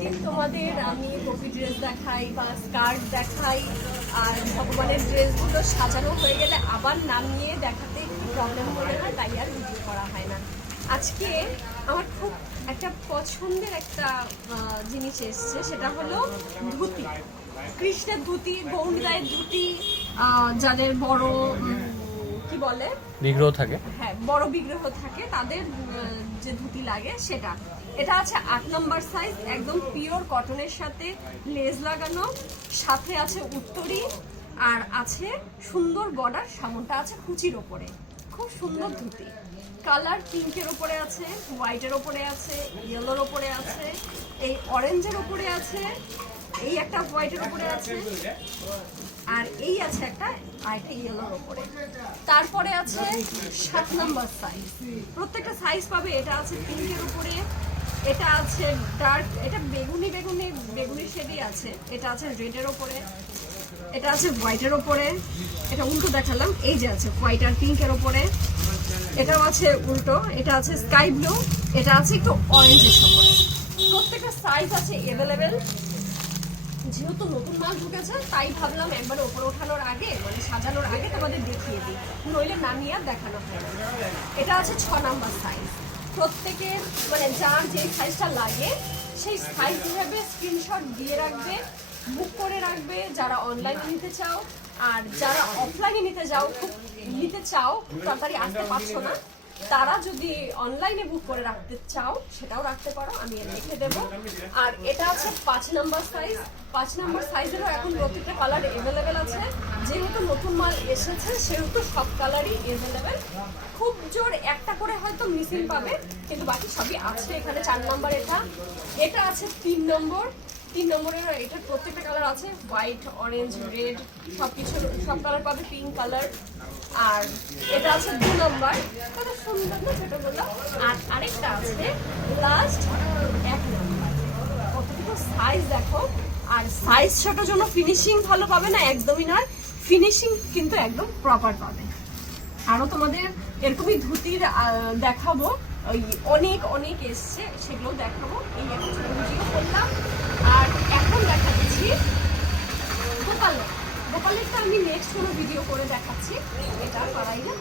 প্রতিদিন তোমাদের আমি টপি ড্রেস দেখাই বা স্কার্ট দেখাই, আর ভগবানের ড্রেসগুলো সাজানো হয়ে গেলে আবার নামিয়ে দেখাতে একটু প্রবলেম মনে হয়, তাই আর ভিডিও করা হয় না। আজকে আমার খুব একটা পছন্দের একটা জিনিস এসছে, সেটা হলো ধুতি। কৃষ্ণের ধুতি, গৌরীদায়ের ধুতি, যাদের বড় কি বলে বিগ্রহ থাকে, হ্যাঁ বড় বিগ্রহ থাকে, তাদের যে ধুতি লাগে সেটা। এটা আছে 8 নম্বর সাইজ, একদম পিওর কটনের সাথে লেস লাগানো, সাথে আছে উত্তরি, আর আছে সুন্দর বর্ডার, সামনটা আছে কুচির ওপরে। খুব সুন্দর ধুতি। কালার পিঙ্কের ওপরে আছে, হোয়াইটের ওপরে আছে, ইয়েলোর ওপরে আছে, এই অরেঞ্জের ওপরে আছে, এই একটা হোয়াইটের উপরে আছে, আর এই আছে একটা আরেকটা ইয়েলোর উপরে। তারপরে আছে 7 নম্বর সাইজ, প্রত্যেকটা সাইজ পাবে। এটা আছে পিঙ্কের উপরে, এটা আছে ডার্ক, এটা বেগুনি বেগুনি বেগুনি শেডই আছে, এটা আছে রেডের উপরে, এটা আছে হোয়াইটের উপরে, এটা উল্টো দেখালাম, এই যে আছে হোয়াইট আর পিঙ্কের উপরে, এটাও আছে উল্টো, এটা আছে স্কাই ব্লু, এটা আছে একটু অরেঞ্জের উপরে। প্রত্যেকটা সাইজ আছে অ্যাভেলেবেল। যেহেতু নতুন মাল ঢুকেছে তাই ভাবলাম একবার ওপরে ওঠানোর আগে, মানে সাজানোর আগে তোমাদের দেখিয়ে দিই, নইলে নামিয়ে আর দেখানো হয় না। এটা আছে 6 নাম্বার সাইজ। প্রত্যেকের মানে যার যে সাইজটা লাগে সেই সাইজ হিসাবে স্ক্রিনশট দিয়ে রাখবে, বুক করে রাখবে যারা অনলাইনে নিতে চাও। আর যারা অফলাইনে নিতে চাও তাড়াতাড়ি আসতে পারছো না, তারা যদি অনলাইনে বুক করে রাখতে চাও সেটাও রাখতে পারো, আমি লিখে দেবো। আর এটা আছে 5 নম্বর সাইজ। 5 নম্বর সাইজেরও এখন প্রত্যেকটা কালার অ্যাভেলেবেল আছে। যেহেতু নতুন মাল এসেছে সেহেতু সব কালারই অ্যাভেলেবেল। খুব জোর একটা করে হয়তো মিসিং পাবে, কিন্তু বাকি সবই আছে এখানে। 4 নম্বর এটা আছে 3 নম্বর। 3 নম্বরের এটার প্রত্যেকটা কালার আছে, হোয়াইট, অরেঞ্জ, রেড, সব কালার পাবে, পিঙ্ক কালার। আর এটা আছে 2 নম্বর, কত সুন্দর না ছোটগুলো। আর আরেকটা আছে লাস্ট 1 নম্বর। কতটুকু সাইজ দেখো। আর সাইজ ছোটোর জন্য ফিনিশিং ভালো পাবে না, একদমই নয়, ফিনিশিং কিন্তু একদম প্রপার পাবে। আরও তোমাদের এরকমই ধুতির দেখাবো, ওই অনেক অনেক এসছে, সেগুলোও দেখাবো। এই একটা ছোট ভিডিও করলাম। আর এখন দেখা দিচ্ছি গোপালেরটা আমি নেক্সট কোনো ভিডিও করে দেখাচ্ছি, এটা করাই না।